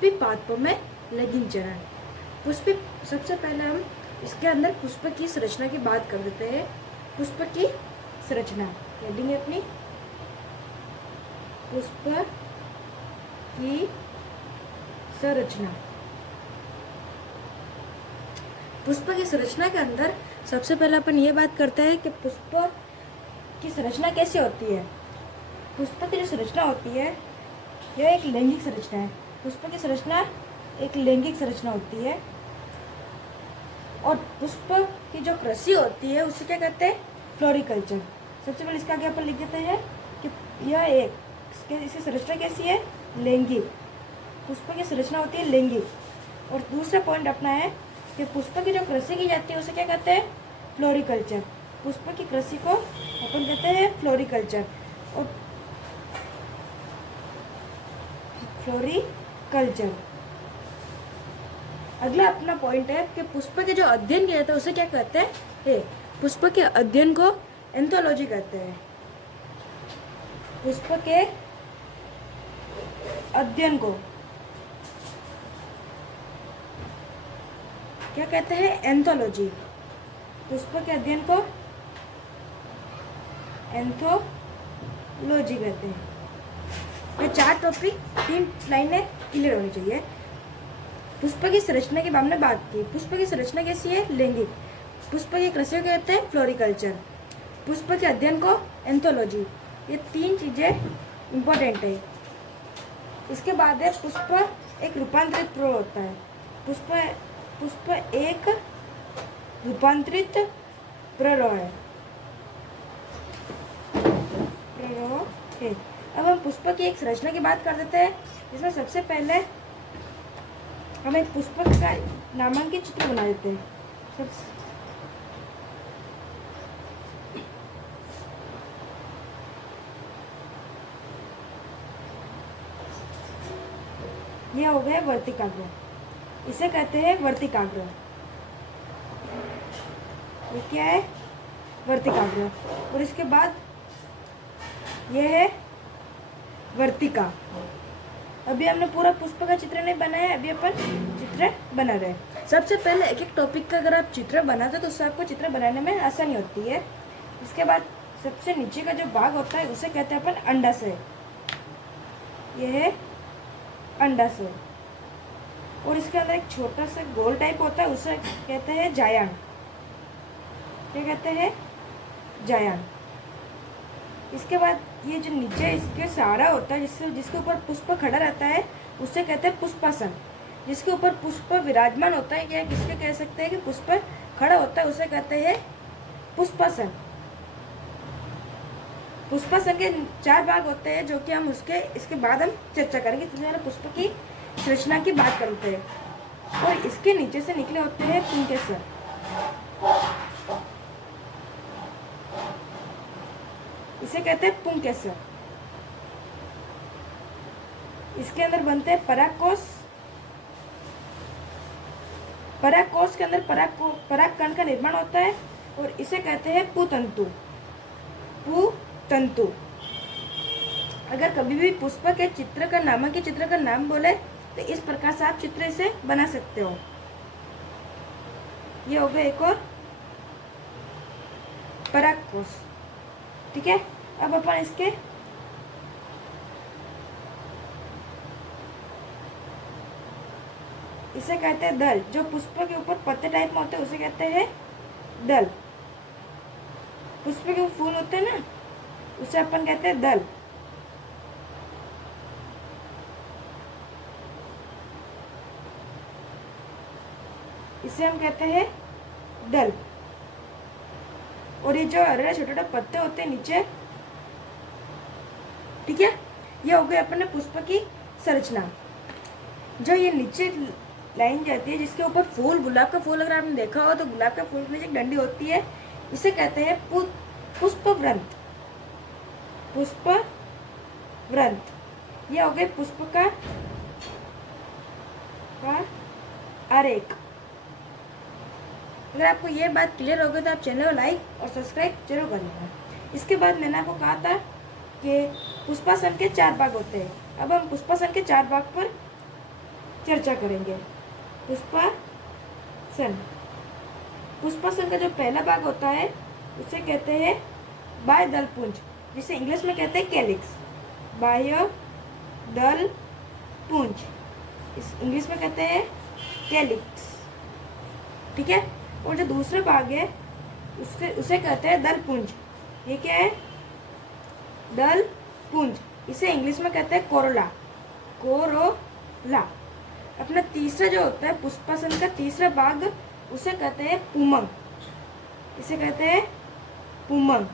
पुष्पी पादपों में लैंगिक चरण। पुष्पी, सबसे पहले हम इसके अंदर पुष्प की संरचना की बात कर देते हैं। पुष्प की संरचना हेडिंग है अपनी, पुष्प की संरचना। पुष्प की संरचना के अंदर सबसे पहले अपन ये बात करते हैं कि पुष्प की संरचना कैसे होती है। पुष्प की जो संरचना होती है यह एक लैंगिक संरचना है। पुष्प की संरचना एक लैंगिक संरचना होती है और पुष्प की जो कृषि होती है उसे क्या कहते हैं, फ्लोरिकल्चर। सबसे पहले इसका आगे अपन लिख देते हैं कि यह एक इसकी संरचना कैसी है, लैंगिक। पुष्प की संरचना होती है लैंगिक। और दूसरा पॉइंट अपना है कि पुष्प की जो कृषि की जाती है उसे क्या कहते हैं, फ्लोरिकल्चर। पुष्प की कृषि को अपन कहते हैं फ्लोरिकल्चर। और फ्लोरिकल्चर अगला अपना पॉइंट है कि पुष्प के जो अध्ययन किया जाता है उसे क्या कहते हैं, पुष्प के अध्ययन को एंथोलॉजी कहते हैं। पुष्प के अध्ययन को क्या कहते हैं, एंथोलॉजी। पुष्प के अध्ययन को एंथोलॉजी कहते हैं। ये 4 टॉपिक 3 लाइनें क्लियर होनी चाहिए। पुष्प की संरचना की हमने बात की। पुष्प की संरचना कैसी है, लैंगिक। पुष्प की कृषि को कहते हैं फ्लोरिकल्चर। पुष्प के अध्ययन को एंथोलॉजी। ये 3 चीजें इंपॉर्टेंट है। इसके बाद है पुष्प एक रूपांतरित प्रौढ़ होता है। पुष्प एक रूपांतरित प्रौढ़ है। अब हम पुष्प की एक संरचना की बात कर देते हैं, जिसमें सबसे पहले हम एक पुष्प का नामांकित चित्र बना देते हैं। यह हो गया वर्तिकाग्र, इसे कहते हैं वर्तिकाग्र। ये क्या है, वर्तिकाग्र। और इसके बाद यह है वर्तिका। अभी हमने पूरा पुष्प का चित्र नहीं बनाया, अभी अपन चित्र बना रहे हैं। सबसे पहले एक एक टॉपिक का अगर आप चित्र बनाते हो तो उससे आपको चित्र बनाने में आसानी होती है। इसके बाद सबसे नीचे का जो भाग होता है उसे कहते हैं अपन अंडाशय। यह है अंडाशय। और इसके अंदर एक छोटा सा गोल टाइप होता है, उसे कहते हैं जायन। क्या कहते हैं, जायन। इसके बाद ये जो नीचे इसके सहारा होता है, जिसके ऊपर पुष्प खड़ा रहता है, उसे कहते हैं पुष्पासन। जिसके ऊपर पुष्प विराजमान होता है या किसके कह सकते हैं कि पुष्प खड़ा होता है, उसे कहते हैं पुष्पासन। पुष्पासन के 4 भाग होते हैं, जो कि हम इसके बाद हम चर्चा करेंगे। सबसे पहले पुष्प की संरचना की बात करते हैं। और इसके नीचे से निकले होते हैं पुंकेसर। इसे कहते हैं पुंकेसर। इसके अंदर बनते हैं परागकोश। परागकोश के अंदर परागकण का निर्माण होता है और इसे कहते हैं पुतंतु। पुतंतु। अगर कभी भी पुष्प के चित्र का नामांकित चित्र का नाम बोले तो इस प्रकार से आप चित्र इसे बना सकते हो। ये हो गया एक और परागकोश। ठीक है, अब अपन इसे कहते हैं दल। जो पुष्प के ऊपर पत्ते टाइप में होते हैं उसे कहते हैं दल। पुष्प के फूल होते हैं ना, उसे अपन कहते हैं दल। इसे हम कहते हैं दल। और ये जो हरे छोटे छोटे पत्ते होते हैं नीचे, ठीक है, ये हो गए अपने पुष्प की संरचना। जो ये नीचे लाइन जाती है जिसके ऊपर फूल, गुलाब का फूल अगर आपने देखा हो तो गुलाब का फूल में एक डंडी होती है, इसे कहते हैं पुष्पवृंत। पुष्पवृंत। ये हो गए पुष्प का आरेख। अगर आपको ये बात क्लियर हो गई तो आप चैनल को लाइक और सब्सक्राइब जरूर कर लेना। इसके बाद मैंने आपको कहा था कि पुष्पासन के 4 भाग होते हैं। अब हम पुष्पासन के 4 भाग पर चर्चा करेंगे। पुष्पासन। पुष्पासन का जो पहला भाग होता है उसे कहते हैं बाह्य दल पुंज, जिसे इंग्लिश में कहते हैं कैलिक्स। बाह्य दल पुंज इस इंग्लिश में कहते हैं कैलिक्स, ठीक है। और जो दूसरा भाग है उसे कहते हैं दल पुंज। ये क्या है? दल पुंज। इसे इंग्लिश में कहते हैं कोरोला। कोरोला। अपना तीसरा जो होता है पुष्पासन का तीसरा भाग उसे कहते हैं पुमंग। इसे कहते हैं पुमंग।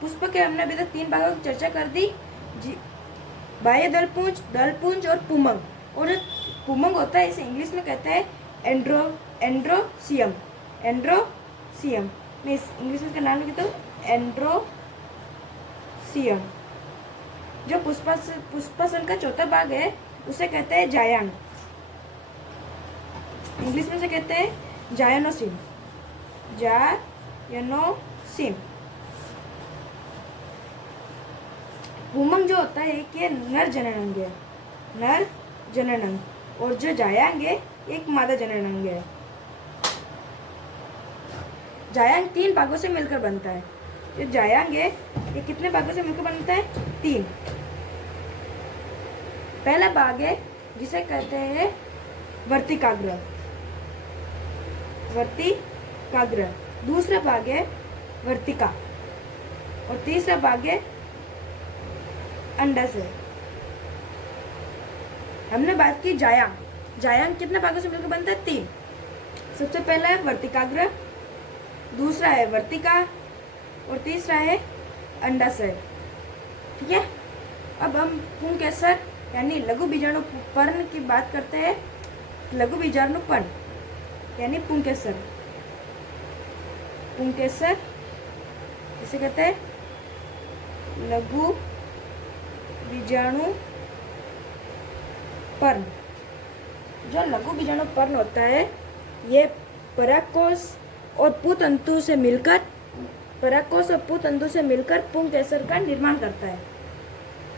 पुष्प के हमने अभी तक 3 भागों की चर्चा कर दी, बाह्य दल पुंज और पुमंग। और जो पुमंग होता है इसे इंग्लिश में कहते हैं एंड्रोसियम। एंड्रोसियम। मैं इस इंग्लिश में इसका नाम लिखता हूँ एंड्रोसियम। जो पुष्पासन का चौथा भाग है उसे कहते हैं जायांग। इंग्लिश में से कहते हैं जायनोसिम। जायनोसिम। पुमंग जो होता है कि नर जननांग है, नर जननांग। और जो जायांग है एक मादा जननांग है। जायांग 3 भागों से मिलकर बनता है। जो जायांग है ये कितने भागों से मिलकर बनता है? 3। पहला भाग है जिसे कहते हैं वर्तिकाग्र। वर्तिकाग्र। दूसरा भाग है वर्तिका। और तीसरा भाग है अंडाशय। हमने बात की जायांग। जायांग कितने भागों से मिलकर बनता है? 3। सबसे पहला है वर्तिकाग्र, दूसरा है वर्तिका और तीसरा है अंडाशय, ठीक है। अब हम पुंकेसर यानी लघु बीजाणु पर्ण की बात करते हैं। लघु बीजाणु पर्ण यानी पुंकेसर। पुंकेसर इसे कहते हैं लघु बीजाणु पर्ण। जो लघु बीजाणु पर्ण होता है ये परागकोश और पुतंतु से मिलकर पुंकेसर का निर्माण करता है।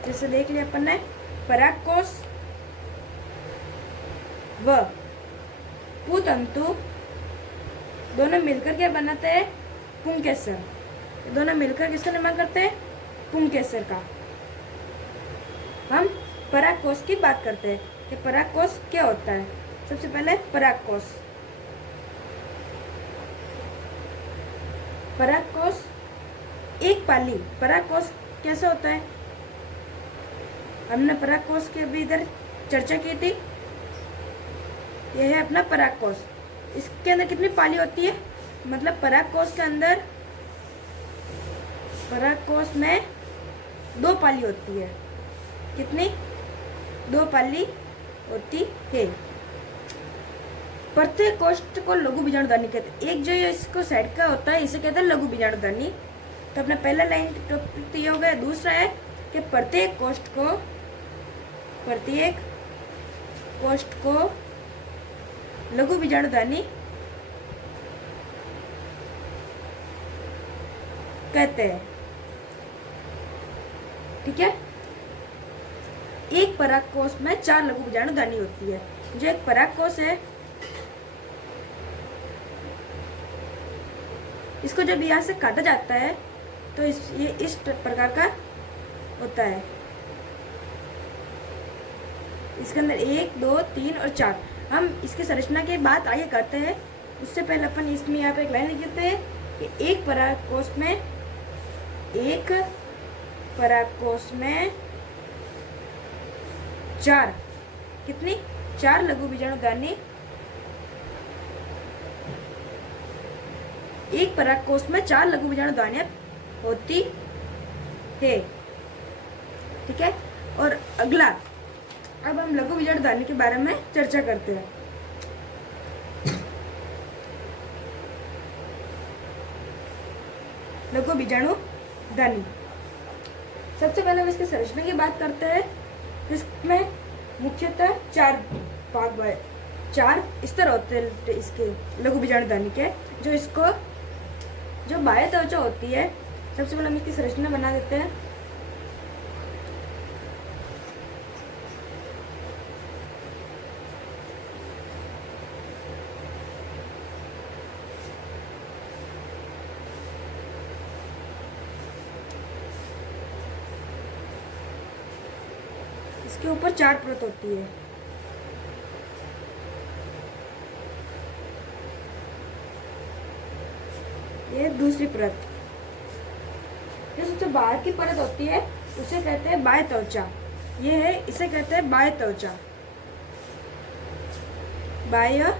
जैसे देख लिया अपन ने, परागकोश व पुतंतु दोनों मिलकर क्या बनाते हैं? पुंकेसर। दोनों मिलकर किसका निर्माण करते हैं? पुंकेसर का। हम परागकोश की बात करते हैं कि परागकोश क्या होता है। सबसे पहले परागकोश। परागकोश एक पाली। परागकोश कैसे होता है? हमने परागकोश की अभी इधर चर्चा की थी। यह है अपना परागकोश। इसके अंदर कितनी पाली होती है? मतलब परागकोश के अंदर, परागकोश में 2 पाली होती है। कितनी? 2 पाली होती है। प्रत्येक कोष्ठ को लघु बीजाणुधानी कहते हैं। एक जो इसको साइड का होता है इसे कहते हैं लघु बीजाणुधानी। तो अपना पहला लाइन टॉपिक तो ये हो गया। दूसरा है कि प्रत्येक कोष्ठ को लघु बीजाणुधानी कहते हैं, ठीक है। एक परागकोश में 4 लघु बीजाणुधानी होती है। जो एक परागकोश है इसको जब यहाँ से काटा जाता है तो ये इस प्रकार का होता है। इसके अंदर 1, 2, 3 और 4। हम इसकी संरचना की बात आगे करते हैं। उससे पहले अपन इसमें यहाँ पे एक लाइन लिख देते हैं कि एक परागकोश में 4 कितनी? 4 लघु बीजाणुधानी। एक परागकोश में 4 लघु बीजाणुधानियां होती है, ठीक है। और अगला, अब हम लघु बीजाणुधानी के बारे में चर्चा करते हैं। लघु बीजाणुधानी। सबसे पहले हम इसकी संरचना की बात करते हैं। इसमें मुख्यतः 4 भाग, 4 स्तर होते हैं इसके लघु बीजाणुधानी के। जो बाह्य त्वचा होती है, सबसे पहले हम इसकी संरचना बना देते हैं। इसके ऊपर 4 परत होती है। ये दूसरी परत। जो सबसे बाहर की परत होती है उसे कहते हैं बाह्य त्वचा। ये है, इसे कहते हैं बाह्य त्वचा, बाह्य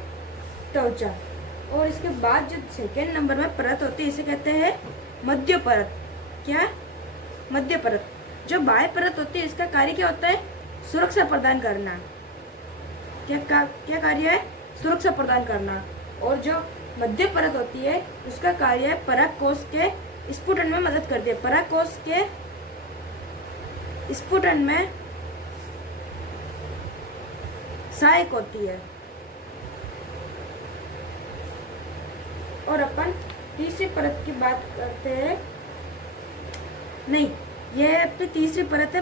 त्वचा। और इसके बाद जो सेकेंड नंबर में परत होती है इसे कहते हैं मध्य परत। क्या? मध्य परत। जो बाह्य परत होती है इसका कार्य क्या होता है? सुरक्षा प्रदान करना। क्या कार्य है? सुरक्षा प्रदान करना। और जो मध्य परत होती है उसका कार्य है परागकोश के स्फुटन में मदद करती है। परागकोश के स्फुटन में सहायक होती है। और अपन तीसरी परत की बात करते हैं। नहीं, यह अपनी तीसरी परत है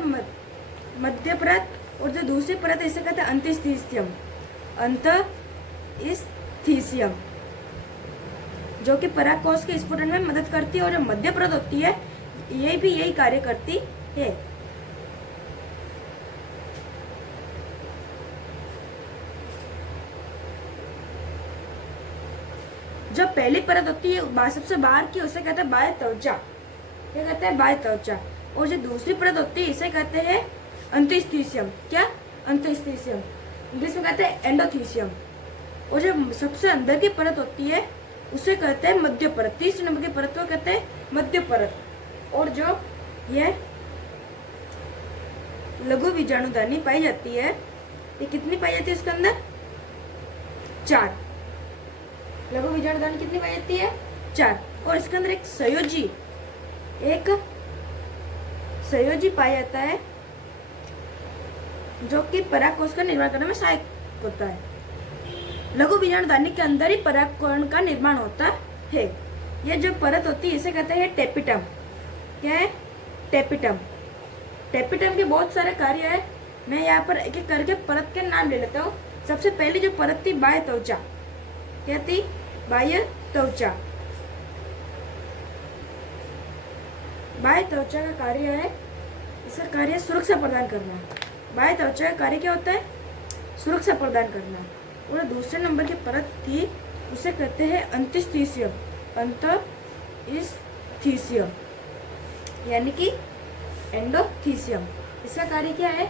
मध्य परत। और जो दूसरी परत है इसे कहते हैं अंतःस्थीशियम। अंतःस्थीशियम जो कि परागकोश के स्फुटन में मदद करती है। और जो मध्य परत होती है ये भी यही कार्य करती है। जो पहली परत होती है सबसे बाहर की उसे कहते हैं बाह्य त्वचा। क्या कहते हैं? बाह्य त्वचा। और जो दूसरी परत होती है इसे कहते हैं अंतःस्थीशियम। क्या? अंतःस्थीशियम। इंग्लिश में कहते हैं एंडोथीशियम। और जो सबसे अंदर की परत होती है उसे कहते हैं मध्य परत। तीसरे नंबर की परत को कहते हैं मध्य परत। और जो ये लघु बीजाणुधानी पाई जाती है, ये कितनी पाई जाती है उसके अंदर? 4। लघु बीजाणुधानी कितनी पाई जाती है? 4। और इसके अंदर एक संयोजी पाया जाता है जो कि परागकोश का निर्माण करने में सहायक होता है। लघु बीजाणुधानी के अंदर ही परागकण का निर्माण होता है। ये जो परत होती है इसे कहते हैं टेपिटम। क्या है? टेपिटम। टेपिटम के बहुत सारे कार्य है। मैं यहाँ पर एक एक करके परत के नाम ले लेता हूँ। सबसे पहली जो परत थी बाह्य त्वचा। क्या थी? बाह्य त्वचा। बाह्य त्वचा का कार्य है, इसका कार्य सुरक्षा प्रदान करना। बाह्य त्वचा का कार्य क्या होता है? सुरक्षा प्रदान करना। और दूसरे नंबर की परत थी उसे कहते हैं अंतःस्थीशियम। अंतःस्थीशियम यानी कि एंडोथीशियम। इसका कार्य क्या है?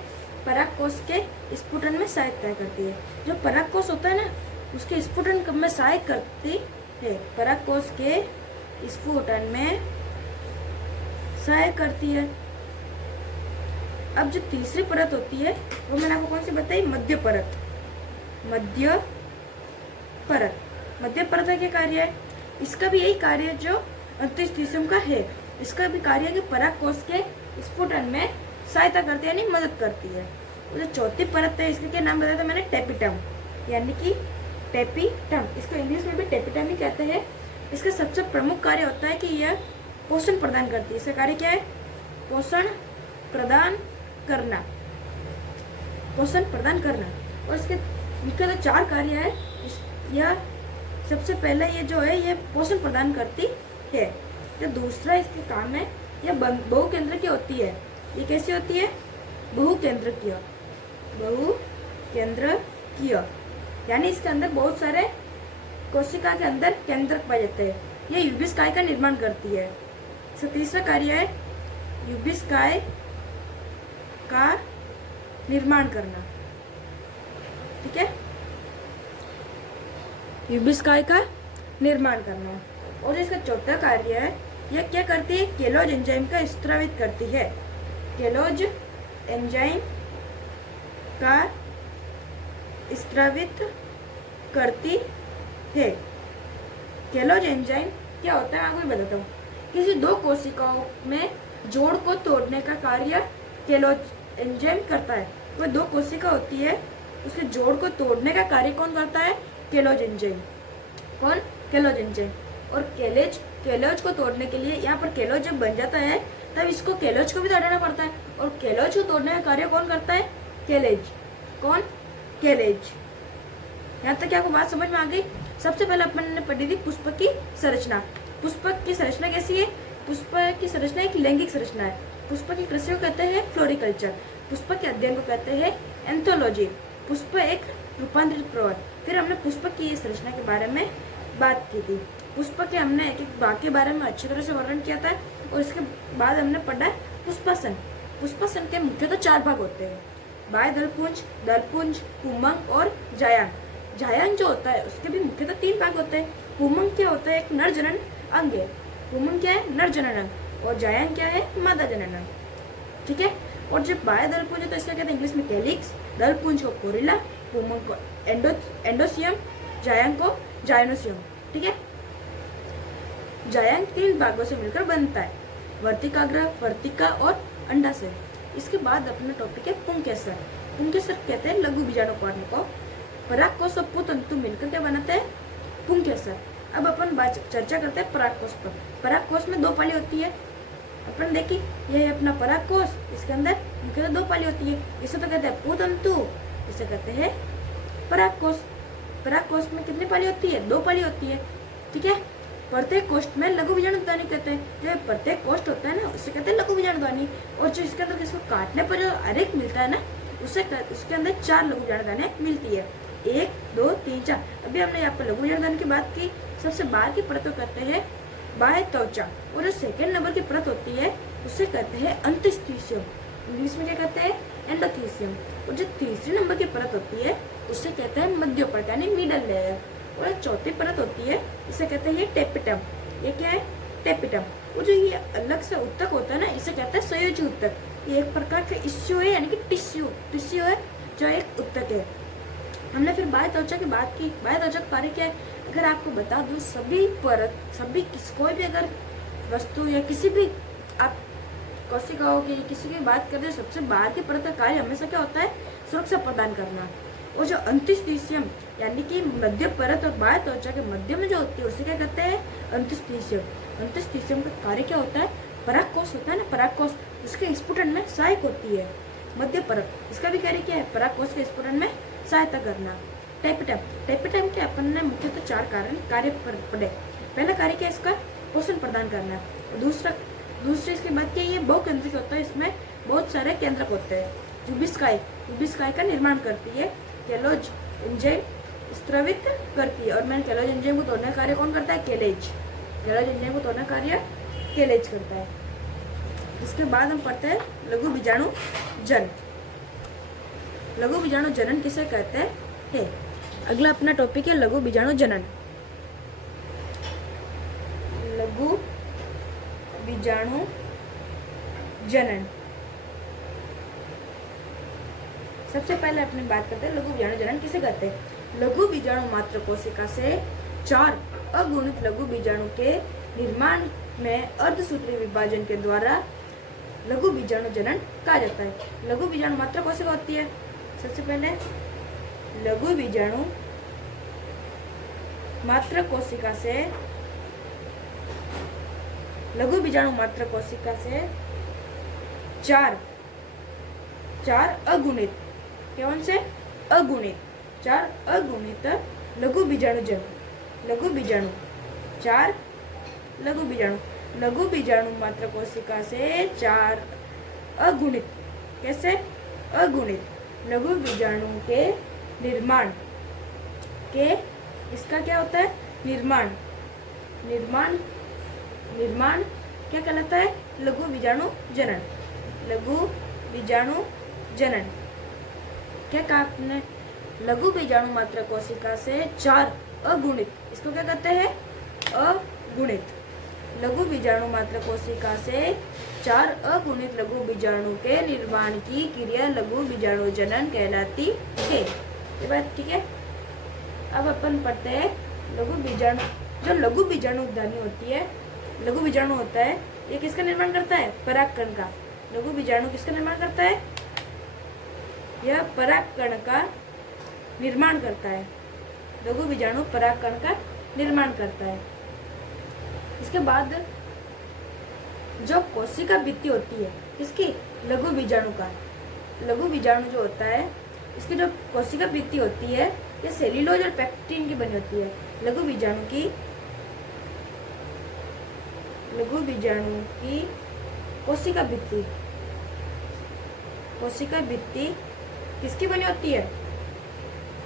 परागकोश के स्फुटन में सहायता करती है। जो परागकोश होता है ना उसके स्फुटन में सहायक करती है। परागकोश के स्फुटन में सहायक करती है। अब जो तीसरी परत होती है वो मैंने आपको कौन सी बताई? मध्य परत। मध्य परत। मध्य परत का क्या कार्य है? इसका भी यही कार्य जो अंतःस्थीशियम का है। इसका भी कार्य है कि परागकोश के स्फुटन में सहायता करती है यानी मदद करती है। और जो चौथी परत है इसके क्या नाम बताया था मैंने? टेपिटम यानी कि टेपिटम। इसको इंग्लिश में भी टेपिटम ही कहते हैं। इसका सबसे प्रमुख कार्य होता है कि यह पोषण प्रदान करती है। इसका कार्य क्या है? पोषण प्रदान करना। पोषण प्रदान करना। और इसके मुख्य 4 कार्य है। यह सबसे पहले ये जो है ये पोषण प्रदान करती है। जो दूसरा इसके काम है यह बहुकेंद्रकीय होती है। ये कैसी होती है? बहुकेंद्रकीय। बहुकेंद्रकीय यानी इसके अंदर बहुत सारे कोशिका के अंदर केंद्रक पाए जाते हैं। ये युभिष्काय का निर्माण करती है। इसका तीसरा कार्य है युभिष्काय का निर्माण करना। ठीक है? युभिष्काय का निर्माण करना। और इसका चौथा कार्य है यह क्या करती है? केलोज एंजाइम का स्रावित करती है। केलोज एंजाइम का स्रावित करती है। केलोज एंजाइम क्या होता है मैं आपको बताता हूँ। किसी 2 कोशिकाओं में जोड़ को तोड़ने का कार्य केलोज एंजाइम करता है। वह 2 कोशिका होती है उसके जोड़ को तोड़ने का कार्य कौन करता है? केलोज एंजाइम। कौन? केलोज एंजाइम। और केलोज को तोड़ने के लिए यहाँ पर केलोज जब बन जाता है तब इसको केलोज को भी तोड़ना पड़ता है। और केलोज को तोड़ने का कार्य कौन करता है? केलेज। कौन? केलेज। यहाँ तक आपको बात समझ में आ गई? सबसे पहले अपन ने पढ़ी थी पुष्पक की संरचना। पुष्पक की संरचना कैसी है? पुष्पक की संरचना एक लैंगिक संरचना है। पुष्पक की कृषि को कहते हैं फ्लोरिकल्चर। पुष्प के अध्ययन को कहते हैं एंथोलॉजी। पुष्प एक रूपांतरित प्रवर्त। फिर हमने पुष्प की इस रचना के बारे में बात की थी। पुष्प के हमने एक एक भाग के बारे में अच्छी तरह से वर्णन किया था और इसके बाद हमने पढ़ा पुष्पासन। पुष्पासन के मुख्यतः 4 भाग होते हैं, बाह्य दलपुंज, दलपुंज, पुमंग और जायांग। जायांग जो होता है उसके भी मुख्यतः 3 भाग होते हैं। पुमंग क्या होता है? एक नर जनन अंग है। पुमंग क्या है? नर जनन अंग। और जायांग क्या है? मादा जनन अंग। ठीक है। और जब बाह्य दलपुंज है तो इसका कहते हैं इंग्लिश में कैलिक्स, दलपुंज को कोरिला, पुमंग को एंडोसियम, जायांग को जायनोसियम। ठीक है। जायांग 3 भागों से मिलकर बनता है, वर्तिकाग्र, वर्तिका और अंडाशय। इसके बाद अपना टॉपिक है पुंकेसर। पुंकेसर कहते हैं लघु बीजाणु पर्णि को। परागकोश और पुतंतु मिलकर क्या बनाते हैं? पुंकेसर। अब अपन चर्चा करते हैं परागकोश पर। परागकोश में 2 पाली होती है। अपन देखिए यह है अपना परागकोश, इसके अंदर मुख्यतः 2 पाली होती है। इसे तो कहते हैं पुतंतु, इसे कहते हैं परागकोश। परागकोश में कितनी पाली होती है? 2 पाली होती है। ठीक है। प्रत्येक कोष्ठ में लघु बीजाणु ध्वनि कहते हैं। जो प्रत्येक कोष्ठ होता है ना उसे कहते हैं लघु बीजाणु ध्वनि। और जो इसके अंदर किसको काटने पर जो अरेख मिलता है ना उसके अंदर 4 लघु बीजाणु ध्वनि मिलती है। 1, 2, 3, 4। अभी हमने यहाँ पर लघु बीजाणु ध्वनि की बात की। सबसे बाहर की परत को कहते हैं बाह्य त्वचा और जो 2nd नंबर की परत होती है उसे कहते हैं अंतस्थिशियम। इंग्लिश में क्या कहते हैं? एंडोथीसियम। और जो 3री नंबर की परत होती है उसे कहते हैं मध्य परत यानी मिडल लेयर। और 4थी परत होती है इसे कहते हैं टेपिटम। ये क्या है? टेपिटम। और जो ये अलग से उत्तक होता है ना इसे कहते हैं संयोजी उत्तक। ये एक प्रकार का इश्यू है यानी कि टिश्यू है जो एक उत्तक है। हमने फिर बाह्य त्वचा की बात की। बाह्य त्वचा का कार्य क्या है? अगर आपको बता दूं सभी कोई भी अगर वस्तु या किसी भी आप कोशिकाओं की किसी की बात करते हैं सबसे बाहर की परत का कार्य हमेशा क्या होता है? सुरक्षा प्रदान करना। और जो अंतस्थिशियम यानी कि मध्य परत और बाह्य त्वचा के मध्य में जो होती है उसे क्या कहते हैं? अंतस्थिशियम। अंतस्थिशियम का कार्य क्या होता है? परागकोश होता है ना, परागकोश उसके स्फुटन में सहायक होती है मध्य परत। इसका भी कार्य क्या है? परागकोश के स्फुटन में सहायता करना। टेपिटम के अपन ने मुख्यतः 4 कार्य पढ़े। पहला कार्य क्या है इसका? पोषण प्रदान करना। दूसरे इसके बाद क्या? ये बहुकेंद्रिक होता है, इसमें बहुत सारे केंद्रक होते हैं। यूबिस्काई का निर्माण करती है। केलोज एंजाइम स्त्रवित करती है। और मैंने केलोज एंजाइम को तोड़ने का कार्य कौन करता है? केलेज एंजाइम को तोड़ने का कार्य केलेज करता है। इसके बाद हम पढ़ते हैं लघु बीजाणु जन। लघु बीजाणु जनन किसे कहते हैं? अगला अपना टॉपिक है लघु बीजाणु जनन। लघु बीजाणु जनन। सबसे पहले अपने बात करते हैं लघु बीजाणु जनन किसे कहते हैं? लघु बीजाणु मात्र कोशिका से 4 अगुणित लघु बीजाणु के निर्माण में अर्धसूत्री विभाजन के द्वारा लघु बीजाणु जनन कहा जाता है। लघु बीजाणु मात्र कोशिका होती है। सबसे पहले लघु बीजाणु मात्र कोशिका से चार अगुणित, कौन से? अगुणित 4 अगुणित लघु बीजाणु जन्म। लघु बीजाणु मात्र कोशिका से 4 अगुणित, कैसे? अगुणित लघु बीजाणु के निर्माण के इसका क्या होता है? निर्माण क्या कहलाता है? लघु बीजाणु जनन। क्या कहा आपने? लघु बीजाणु मात्र कोशिका से 4 अगुणित, इसको क्या कहते हैं? अगुणित। लघु बीजाणु मात्र कोशिका से 4 अगुणित लघु बीजाणु के निर्माण की क्रिया लघु बीजाणु जनन कहलाती है। ये बात ठीक है। अब अपन पढ़ते हैं लघु बीजाणु। जो लघु बीजाणु ध्वनि होती है, लघु बीजाणु होता है, ये किसका निर्माण करता है? परागकण का। लघु बीजाणु किसका निर्माण करता है? यह परागकण का निर्माण करता है। लघु बीजाणु परागकण का निर्माण करता है। इसके बाद जो कोशिका भित्ति होती है इसकी लघु बीजाणु का, लघु बीजाणु जो होता है इसकी जो कोशिका भित्ति होती है ये सेल्यूलोज और पेक्टिन की बनी होती है। लघु बीजाणु की कोशिका भित्ति कोशिका भित्ति किसकी बनी होती है?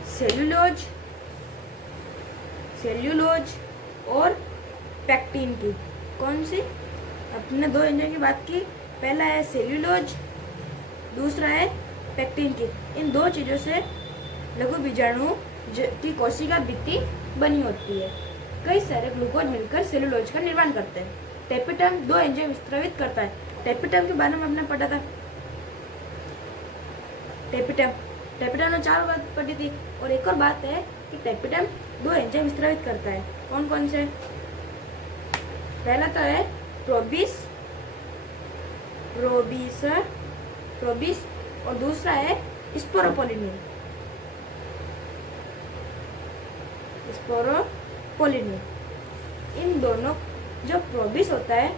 सेल्यूलोज, सेल्यूलोज और पैक्टिन की। कौन सी? अपने दो एंजाइम की बात की, पहला है सेल्यूलोज, दूसरा है पैक्टिन की। इन दो चीज़ों से लघु बीजाणु की कोशिका भित्ति बनी होती है। कई सारे ग्लूकोज मिलकर सेल्यूलोज का निर्माण करते हैं। टेपिटम दो एंजाइम स्रावित करता है। टेपिटम के बारे में हमने पढ़ा था। टेपिटम ने 4 बात पढ़ी थी। और एक और बात है कि टेपिटम दो एंजाइम स्रावित करता है। कौन कौन से? पहला तो है प्रोबिस और दूसरा है स्पोरोपोलिनिन। इन दोनों, जो प्रोबिस होता है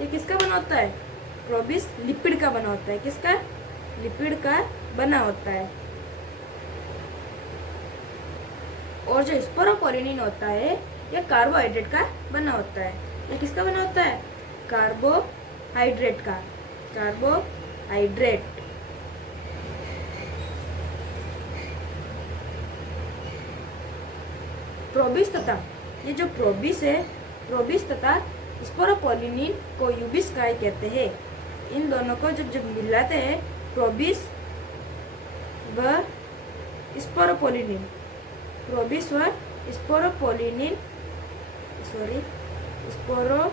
ये किसका बना होता है? प्रोबिस लिपिड का बना होता है। किसका? लिपिड का बना होता है। और जो स्पोरोपोलिनिन होता है ये कार्बोहाइड्रेट का बना होता है। ये किसका बना होता है? कार्बोहाइड्रेट का। कार्बोहाइड्रेट। प्रोबिस तथा ये जो प्रोबिस है, प्रोबिस तथा स्पोरोपोलिनिन को यूबिस्काई कहते हैं। इन दोनों को जब मिलाते हैं, प्रोबिस व स्पोरोपोलिनिन, प्रोबिस व स्पोरोपोलिनिन, स्पोरोपोलिनिन,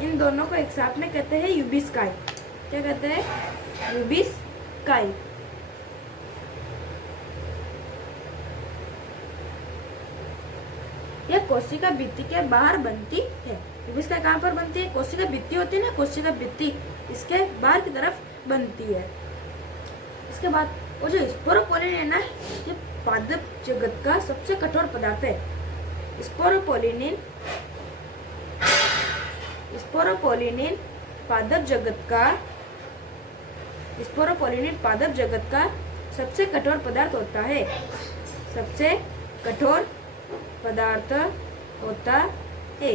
इन दोनों को एक साथ में कहते हैं यूबिस्काई। क्या कहते हैं? यूबिस्काई। यह कोशिका भित्ति के बाहर बनती है। यूबिस्काई कहाँ पर बनती है? कोशिका भित्ति होती है ना, कोशिका भित्ति इसके बाहर की तरफ बनती है। इसके बाद वो जो स्पोरोपोलिनिन है ना, ये पादप जगत का सबसे कठोर पदार्थ है। स्पोरोपोलिनिन पादप जगत का सबसे कठोर पदार्थ होता है। सबसे कठोर पदार्थ होता है।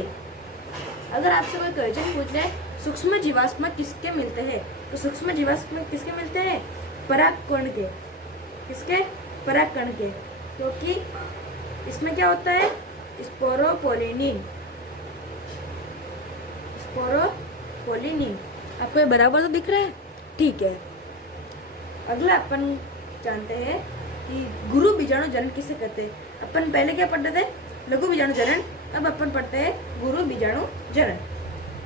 अगर आपसे कोई क्वेश्चन पूछ ले सूक्ष्म जीवाश्म किसके मिलते हैं, तो सूक्ष्म जीवाश्म किसके मिलते हैं? परागकण के। किसके? परागकण के। क्योंकि इसमें क्या होता है? स्पोरोपोलिनिन। आपको ये बराबर तो दिख रहा है? ठीक है। अगला अपन जानते हैं कि गुरु बीजाणु जनन किसे कहते हैं। अपन पहले क्या पढ़ते थे? लघु बीजाणु जनन। अब अपन पढ़ते हैं गुरु बीजाणु जनन।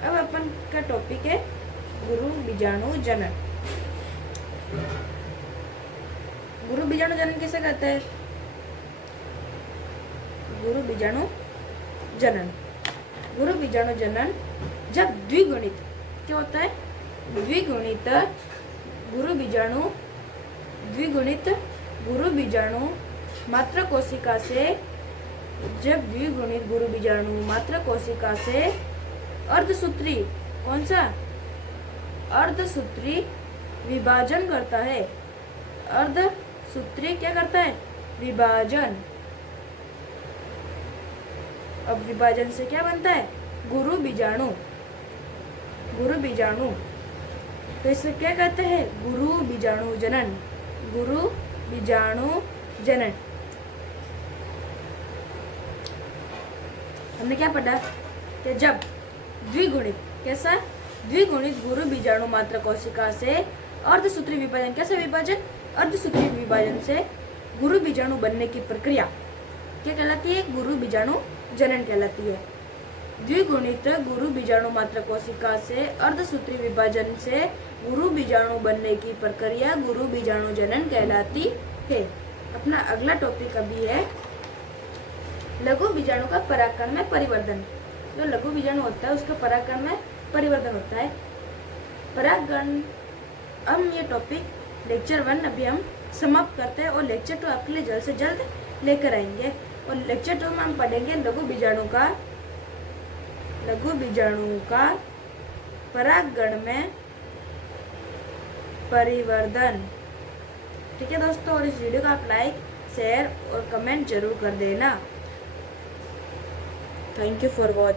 अब अपन का टॉपिक है गुरु बीजाणु जनन। गुरु बीजाणु जनन किसे कहते हैं? गुरु बीजाणु जनन जब द्विगुणित, क्या होता है? द्विगुणित गुरु बीजाणु मात्र कोशिका से, जब द्विगुणित गुरु बीजाणु मात्र कोशिका से अर्धसूत्री, कौन सा? अर्धसूत्री विभाजन करता है। अर्धसूत्री क्या करता है? विभाजन। अब विभाजन से क्या बनता है? गुरु बीजाणु। तो इसे क्या कहते हैं? गुरु बीजाणु जनन। हमने क्या पढ़ा कि जब द्विगुणित, कैसा? द्विगुणित गुरु बीजाणु मात्र कोशिका से अर्धसूत्री विभाजन, कैसे विभाजन? अर्धसूत्री विभाजन से गुरु बीजाणु बनने की प्रक्रिया क्या कहलाती है? गुरु बीजाणु जनन कहलाती है। द्विगुणित गुरु बीजाणु मात्र कोशिका से अर्धसूत्री विभाजन से गुरु बीजाणु बनने की प्रक्रिया गुरु बीजाणु जनन कहलाती है। अपना अगला टॉपिक अभी है लघु बीजाणु का परागकण में परिवर्तन। जो लघु बीजाणु होता है उसका परागकण में परिवर्तन होता है। परागकण, हम ये टॉपिक लेक्चर 1 अभी हम समाप्त करते हैं और लेक्चर 2 आपके लिए जल्द से जल्द लेकर आएंगे। और लेक्चर 2 में हम पढ़ेंगे लघु बीजाणु का परागकण में परिवर्तन। ठीक है दोस्तों, और इस वीडियो को आप लाइक, शेयर और कमेंट जरूर कर देना। Thank you for watching.